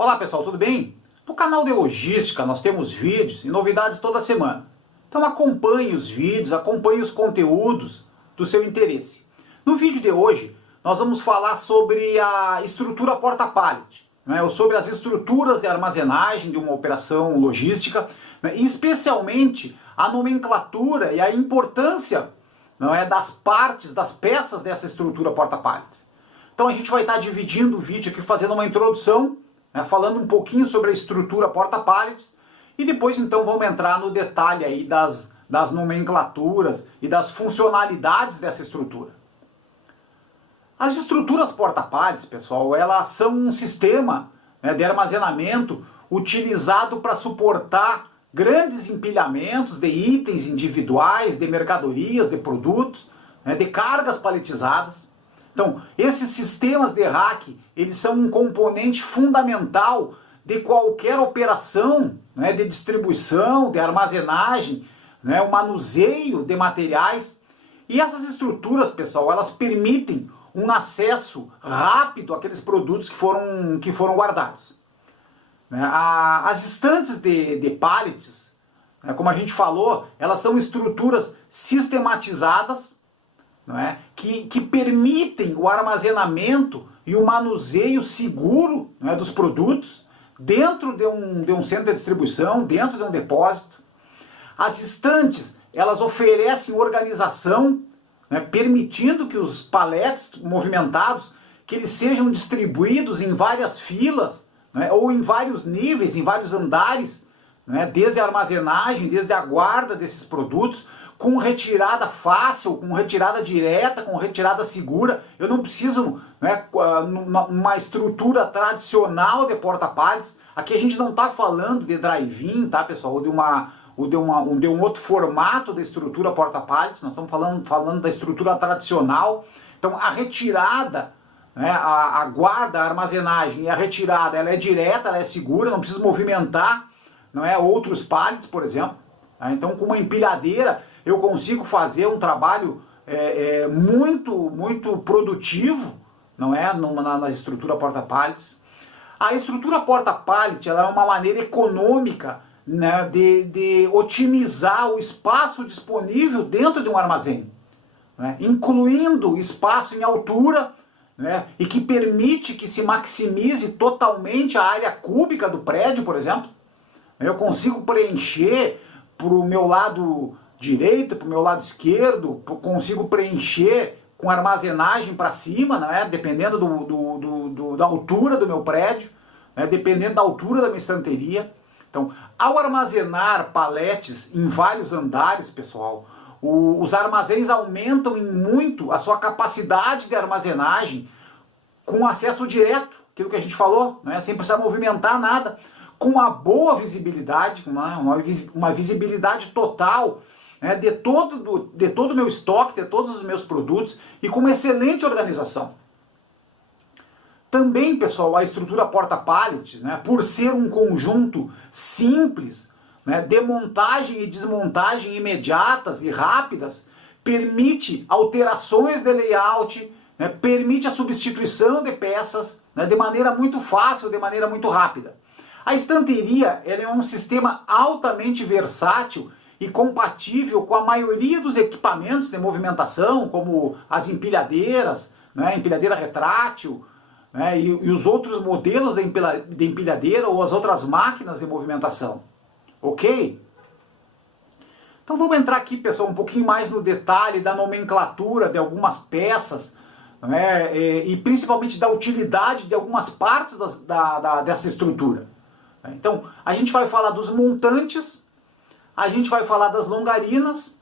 Olá pessoal, tudo bem? No canal de logística nós temos vídeos e novidades toda semana. Então acompanhe os vídeos, acompanhe os conteúdos do seu interesse. No vídeo de hoje nós vamos falar sobre a estrutura porta-pallet, né, ou sobre as estruturas de armazenagem de uma operação logística, né, e especialmente a nomenclatura e a importância, não é, das partes, das peças dessa estrutura porta-pallets. Então a gente vai estar dividindo o vídeo aqui, fazendo uma introdução, né, falando um pouquinho sobre a estrutura porta-pallets, e depois então vamos entrar no detalhe aí das nomenclaturas e das funcionalidades dessa estrutura. As estruturas porta-pallets, pessoal, elas são um sistema, né, de armazenamento utilizado para suportar grandes empilhamentos de itens individuais, de mercadorias, de produtos, né, de cargas paletizadas. Então, esses sistemas de rack, eles são um componente fundamental de qualquer operação, né, de distribuição, de armazenagem, né, o manuseio de materiais. E essas estruturas, pessoal, elas permitem um acesso rápido àqueles produtos que foram guardados. As estantes de pallets, né, como a gente falou, elas são estruturas sistematizadas, não é? que permitem o armazenamento e o manuseio seguro, não é, dos produtos dentro de um centro de distribuição, dentro de um depósito. As estantes, elas oferecem organização, né, permitindo que os paletes movimentados que eles sejam distribuídos em várias filas, né, ou em vários níveis, em vários andares, né, desde a armazenagem, desde a guarda desses produtos, com retirada fácil, com retirada direta, com retirada segura. Eu não preciso, né, uma estrutura tradicional de porta-pallets. Aqui a gente não está falando de drive-in, tá, pessoal? Ou de um outro formato de estrutura porta-pallets. Nós estamos falando da estrutura tradicional. Então a retirada, né, a guarda, a armazenagem e a retirada, ela é direta, ela é segura, não precisa movimentar, não é, outros pallets, por exemplo. Então, com uma empilhadeira, eu consigo fazer um trabalho muito produtivo, não é, na estrutura porta-pallets. A estrutura porta-pallet, ela é uma maneira econômica, né, de otimizar o espaço disponível dentro de um armazém, né, incluindo espaço em altura, né, e que permite que se maximize totalmente a área cúbica do prédio, por exemplo. Eu consigo preencher para o meu lado direito, para o meu lado esquerdo, consigo preencher com armazenagem para cima, né, dependendo da altura do meu prédio, né, dependendo da altura da minha estanteria. Então, ao armazenar paletes em vários andares, pessoal, os armazéns aumentam em muito a sua capacidade de armazenagem com acesso direto, aquilo que a gente falou, né, sem precisar movimentar nada, com uma boa visibilidade, uma visibilidade total, né, de todo o meu estoque, de todos os meus produtos, e com uma excelente organização. Também, pessoal, a estrutura porta-pallet, né, por ser um conjunto simples, né, de montagem e desmontagem imediatas e rápidas, permite alterações de layout, né, permite a substituição de peças, né, de maneira muito fácil, de maneira muito rápida. A estanteria, ela é um sistema altamente versátil e compatível com a maioria dos equipamentos de movimentação, como as empilhadeiras, né, empilhadeira retrátil, né, e os outros modelos de empilhadeira ou as outras máquinas de movimentação. Ok? Então vamos entrar aqui, pessoal, um pouquinho mais no detalhe da nomenclatura de algumas peças, né, e principalmente da utilidade de algumas partes dessa estrutura. Então, a gente vai falar dos montantes, a gente vai falar das longarinas,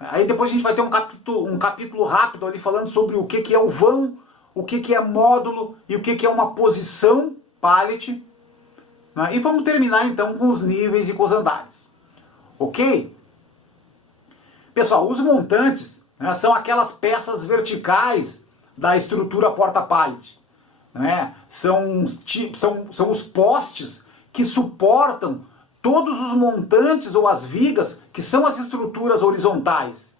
aí depois a gente vai ter um capítulo rápido ali falando sobre o que é o vão, o que é módulo e o que é uma posição pallet, né? E vamos terminar então com os níveis e com os andares. Ok? Pessoal, os montantes, né, são aquelas peças verticais da estrutura porta-pallet, né? São os postes que suportam todos os montantes ou as vigas que são as estruturas horizontais,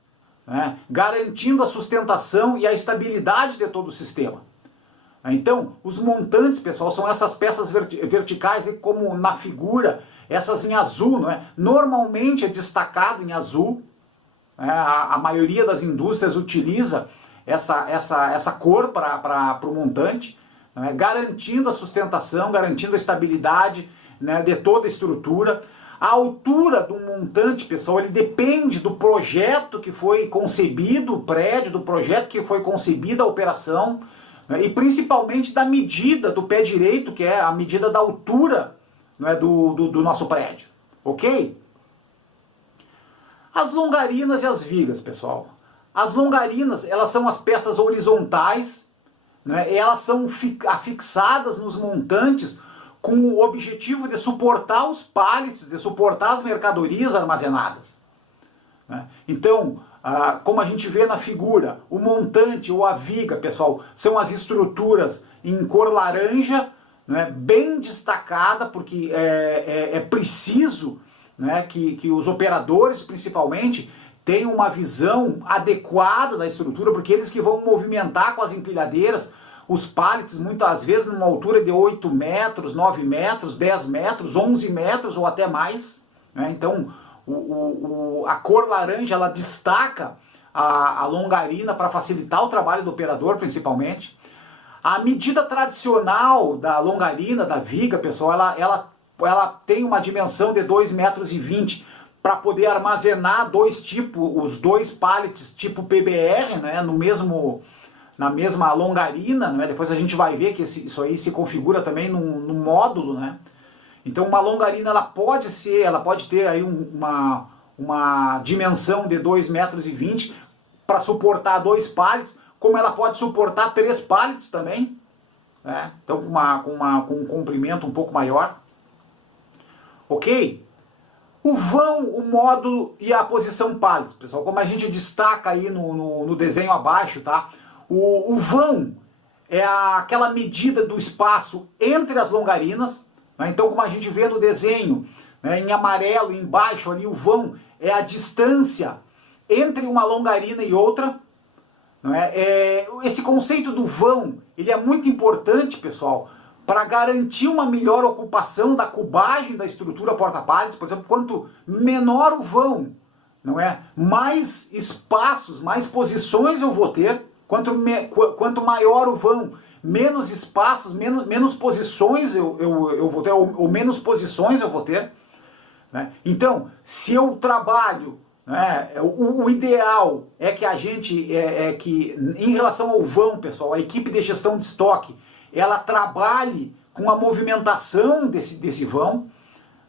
né, garantindo a sustentação e a estabilidade de todo o sistema. Então, os montantes, pessoal, são essas peças verticais, como na figura, essas em azul, não é? Normalmente é destacado em azul, a maioria das indústrias utiliza essa cor para o montante, né? Garantindo a sustentação, garantindo a estabilidade, né, de toda a estrutura. A altura do montante, pessoal, ele depende do projeto que foi concebido, o prédio, do projeto que foi concebida a operação, né, e principalmente da medida do pé direito, que é a medida da altura, né, do nosso prédio, ok? As longarinas e as vigas, pessoal. As longarinas, elas são as peças horizontais, né, elas são afixadas nos montantes com o objetivo de suportar os pallets, de suportar as mercadorias armazenadas. Então, como a gente vê na figura, o montante ou a viga, pessoal, são as estruturas em cor laranja, né, bem destacada, porque é preciso, né, que os operadores, principalmente, tenham uma visão adequada da estrutura, porque eles que vão movimentar com as empilhadeiras os pallets, muitas vezes numa altura de 8 metros, 9 metros, 10 metros, 11 metros ou até mais, né? Então, a cor laranja, ela destaca a longarina para facilitar o trabalho do operador, principalmente. A medida tradicional da longarina, da viga, pessoal, ela tem uma dimensão de 2,20 metros para poder armazenar os dois pallets tipo PBR, né, na mesma longarina, né? Depois a gente vai ver que isso aí se configura também num módulo, né? Então uma longarina ela pode ter aí uma dimensão de 2,20 metros para suportar 2 pallets, como ela pode suportar 3 pallets também, né? Então com um comprimento um pouco maior. Ok? O vão, o módulo e a posição pallet, pessoal, como a gente destaca aí no desenho abaixo, tá? O vão é aquela medida do espaço entre as longarinas, né? Então, como a gente vê no desenho, né, em amarelo, embaixo ali, o vão é a distância entre uma longarina e outra. Né? Esse conceito do vão, ele é muito importante, pessoal, para garantir uma melhor ocupação da cubagem da estrutura porta-pallets. Por exemplo, quanto menor o vão, não é? Mais espaços, mais posições eu vou ter. Quanto maior o vão, menos espaços, menos posições eu vou ter, ou menos posições eu vou ter. Né? Então, se eu trabalho, né, o ideal é que a gente, que em relação ao vão, pessoal, a equipe de gestão de estoque, ela trabalhe com a movimentação desse vão,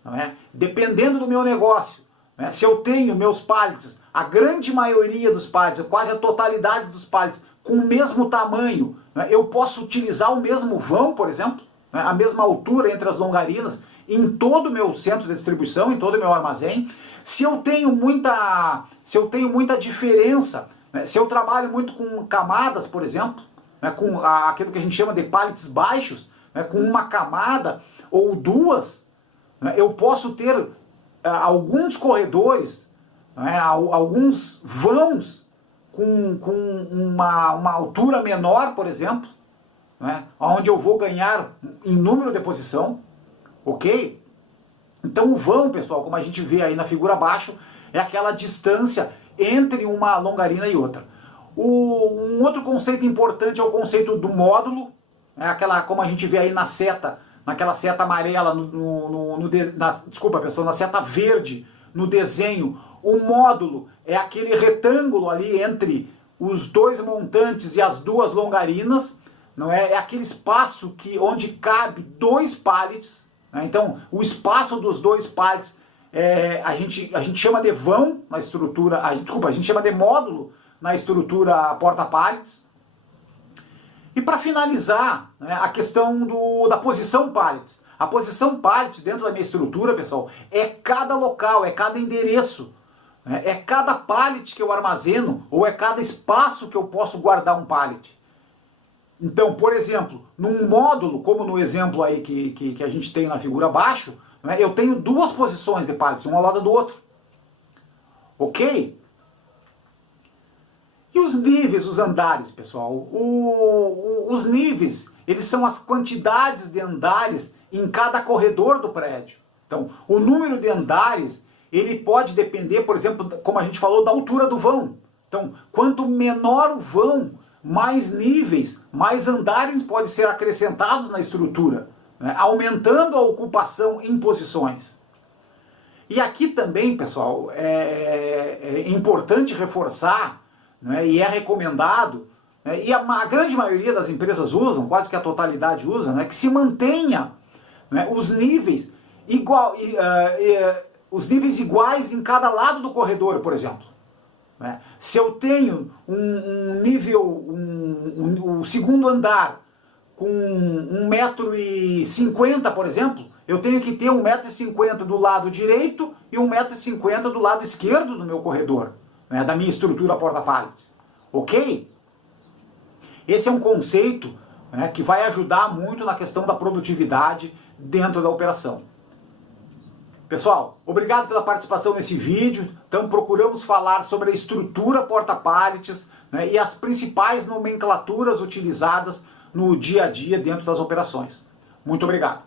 né, dependendo do meu negócio. Né? Se eu tenho meus pallets, a grande maioria dos pallets, quase a totalidade dos pallets, com o mesmo tamanho, né, eu posso utilizar o mesmo vão, por exemplo, né, a mesma altura entre as longarinas, em todo o meu centro de distribuição, em todo o meu armazém. Se eu tenho muita diferença, né, se eu trabalho muito com camadas, por exemplo, né, com aquilo que a gente chama de pallets baixos, né, com uma camada ou duas, né, eu posso ter alguns corredores, né, alguns vãos com uma altura menor, por exemplo, né, onde eu vou ganhar em número de posição, ok? Então o vão, pessoal, como a gente vê aí na figura abaixo, é aquela distância entre uma longarina e outra. Um outro conceito importante é o conceito do módulo, como a gente vê aí na seta, naquela seta amarela, desculpa, pessoal, na seta verde no desenho. O módulo é aquele retângulo ali entre os dois montantes e as duas longarinas, não é? É aquele espaço onde cabe 2 pallets, né? Então, o espaço dos 2 pallets a gente chama de vão na estrutura, a gente chama de módulo na estrutura porta-pallets. E para finalizar, né, a questão da posição pallets. A posição pallet dentro da minha estrutura, pessoal, é cada local, é cada endereço. É cada pallet que eu armazeno, ou é cada espaço que eu posso guardar um pallet. Então, por exemplo, num módulo, como no exemplo aí que a gente tem na figura abaixo, né, eu tenho 2 posições de pallets, uma ao lado do outro. Ok? E os níveis, os andares, pessoal? Os níveis, eles são as quantidades de andares em cada corredor do prédio. Então, o número de andares, ele pode depender, por exemplo, como a gente falou, da altura do vão. Então, quanto menor o vão, mais níveis, mais andares podem ser acrescentados na estrutura, né, aumentando a ocupação em posições. E aqui também, pessoal, é importante reforçar, né, e é recomendado, né, e a grande maioria das empresas usam, quase que a totalidade usa, né, que se mantenha, né, os níveis iguais em cada lado do corredor, por exemplo. Né? Se eu tenho um nível, o segundo andar com 1,50 m, por exemplo, eu tenho que ter 1,50 m do lado direito e 1,50 m do lado esquerdo do meu corredor, né, da minha estrutura porta-pallets. Ok? Esse é um conceito, né, que vai ajudar muito na questão da produtividade dentro da operação. Pessoal, obrigado pela participação nesse vídeo. Então procuramos falar sobre a estrutura porta-pallets, né, e as principais nomenclaturas utilizadas no dia a dia dentro das operações. Muito obrigado.